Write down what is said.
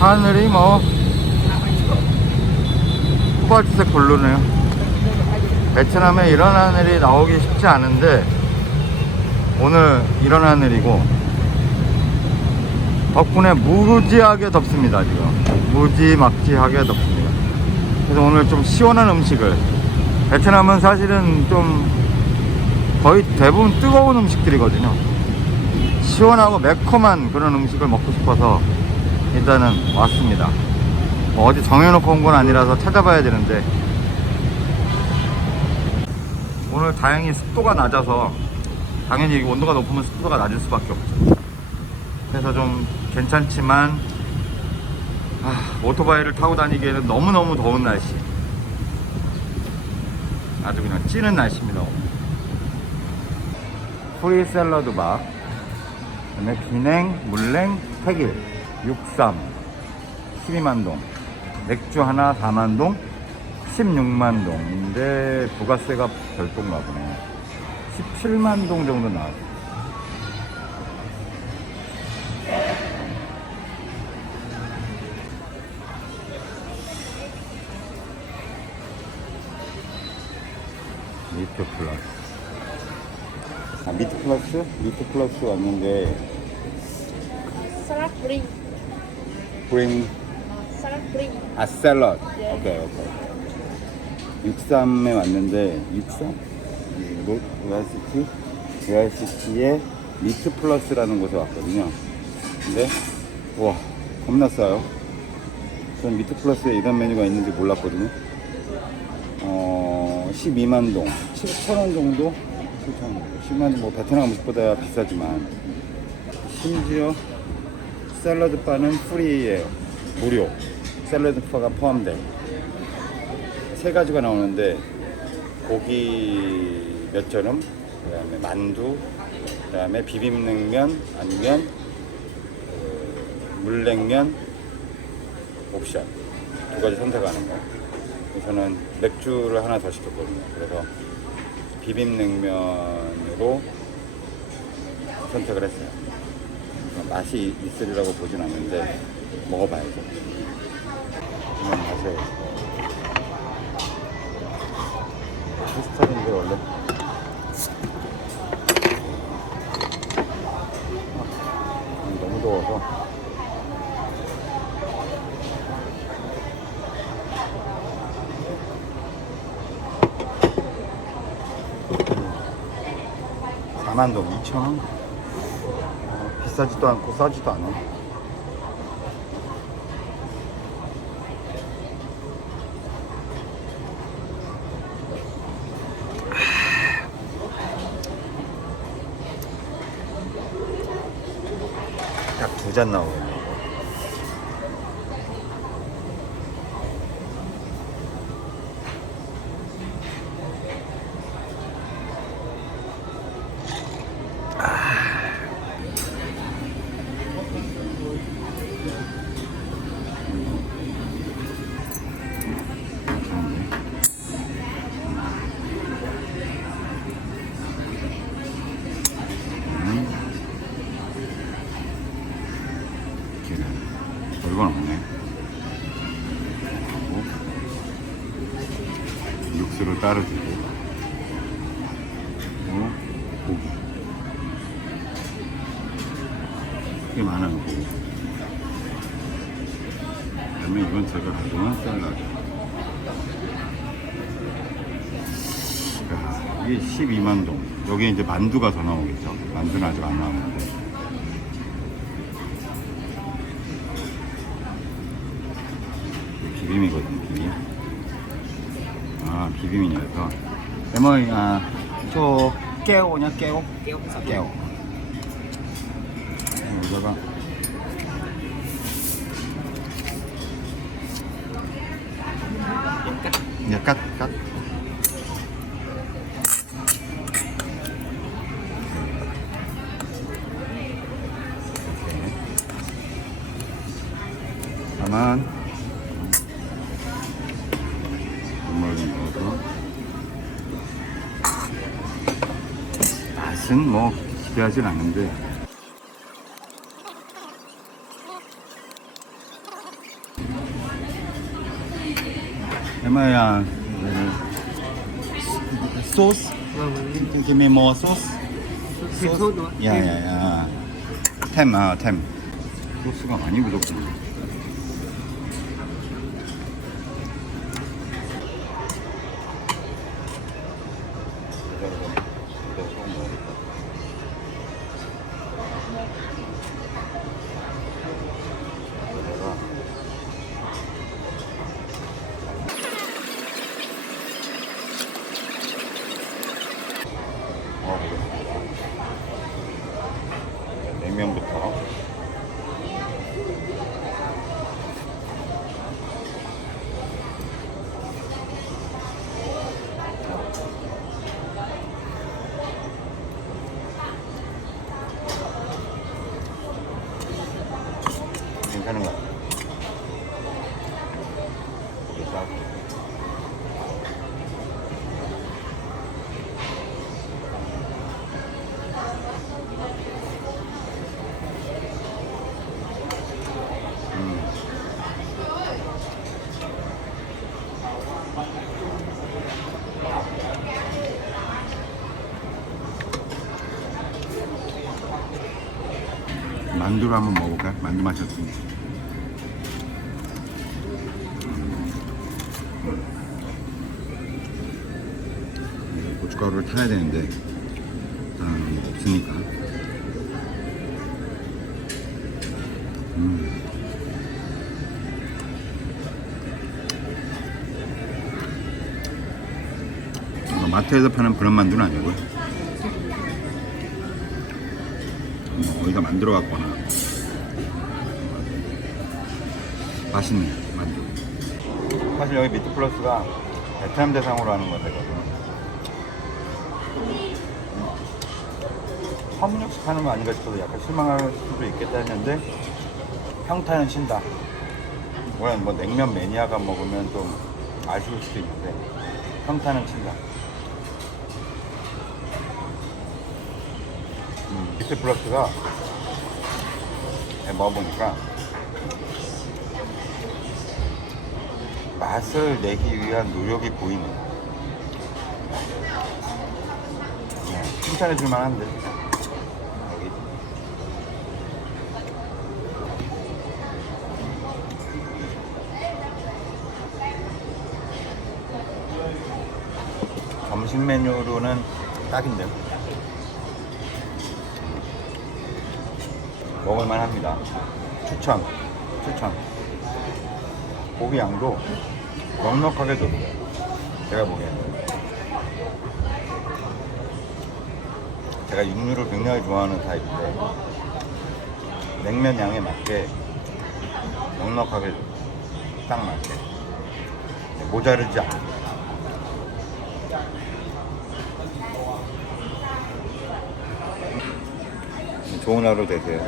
하늘이 뭐 코발트색 블루네요. 베트남에 이런 하늘이 나오기 쉽지 않은데 오늘 이런 하늘이고 덕분에 무지하게 덥습니다 지금. 무지막지하게 덥습니다. 그래서 오늘 좀 시원한 음식을 베트남은 사실은 좀 거의 대부분 뜨거운 음식들이거든요. 시원하고 매콤한 그런 음식을 먹고 싶어서 일단은 왔습니다. 뭐 어디 정해놓고 온 건 아니라서 찾아봐야 되는데. 오늘 다행히 습도가 낮아서 당연히 온도가 높으면 습도가 낮을 수밖에 없죠. 그래서 좀 괜찮지만 아, 오토바이를 타고 다니기에는 너무너무 더운 날씨. 아주 그냥 찌는 날씨입니다. 프리 샐러드 바 그다음에 비냉, 물냉, 태길, 육삼 12만동 맥주 하나 4만동 16만동인데 부가세가 별도인가 보네. 17만동 정도 나왔어. 미트 플러스. 아 미트 플러스? 미트 플러스 왔는데. free. 브링 Salad free. 아 샐러드 네. 오케이 오케이 육삼에 왔는데 육삼? 로얄시티? 로얄시티에 미트 플러스라는 곳에 왔거든요 근데 와 겁나 싸요 전 미트 플러스에 이런 메뉴가 있는지 몰랐거든요 어 12만 동 7천 원 정도? 7천 원 10만 뭐 베트남 음식보다 비싸지만 심지어 샐러드 바는 프리예요. 무료. 샐러드 바가 포함돼. 세 가지가 나오는데 고기 몇 전음? 그다음에 만두 그다음에 비빔냉면 아니면 그 물냉면 옵션. 두 가지 선택하는 거 저는 맥주를 하나 더 시켰거든요. 그래서 비빔냉면으로 선택을 했어요 맛이 있으리라고 보진 않는데 먹어봐야죠. 그냥 맛을 비슷한데 원래? 아, 너무 더워서. 사만동 2천원 비싸지도 않고 싸지도 않아. 딱 두 잔 나오겠네 어, 이건 없네. 그리고 육수를 따로 주고. 어, 고기. 꽤 많아요, 고기. 그다음에 이건 제가 가져온 샐러드. 야, 이게 12만 동. 여기 이제 만두가 더 나오겠죠. 만두는 아직 안 나왔는데. 비빔이거든, 비빔. 아, 비빔이라서. 에머이, 아, 저, 깨오냐, 깨오? 깨오. 아, 깨오. 여기다가. 깍. 다 값은 뭐 기대하진 않는데 에마야 소스? Give me more sauce. 소스? 야야야 템, 아, 템 소스가 많이 부족해 냉면부터. 괜찮은 것 같아요. 고기 싸고. 만두를 한번 먹어볼까? 만두 마셨으니까. 음. 고춧가루를 타야 되는데 음, 없으니까. 음. 마트에서 파는 그런 만두는 아니고요. 뭐 어디다 만들어 갖거나 맛있네 만두. 사실 여기 미트 플러스가 베트남 대상으로 하는 건데거든 한문역식 하는 거 아닌가 싶어서 약간 실망할 수도 있겠다 했는데 평타는 친다. 원래 뭐 냉면 매니아가 먹으면 좀 아쉬울 수도 있는데 평타는 친다 비트 플러스가 먹어보니까 맛을 내기 위한 노력이 보이네. 네, 칭찬해줄 만한데. 점심 메뉴로는 딱인데 먹을만 합니다. 추천, 추천. 고기 양도 넉넉하게 줬어요. 제가 보기에는. 제가 육류를 굉장히 좋아하는 타입인데, 냉면 양에 맞게 넉넉하게. 딱 맞게. 모자르지 않고. 좋은 하루 되세요.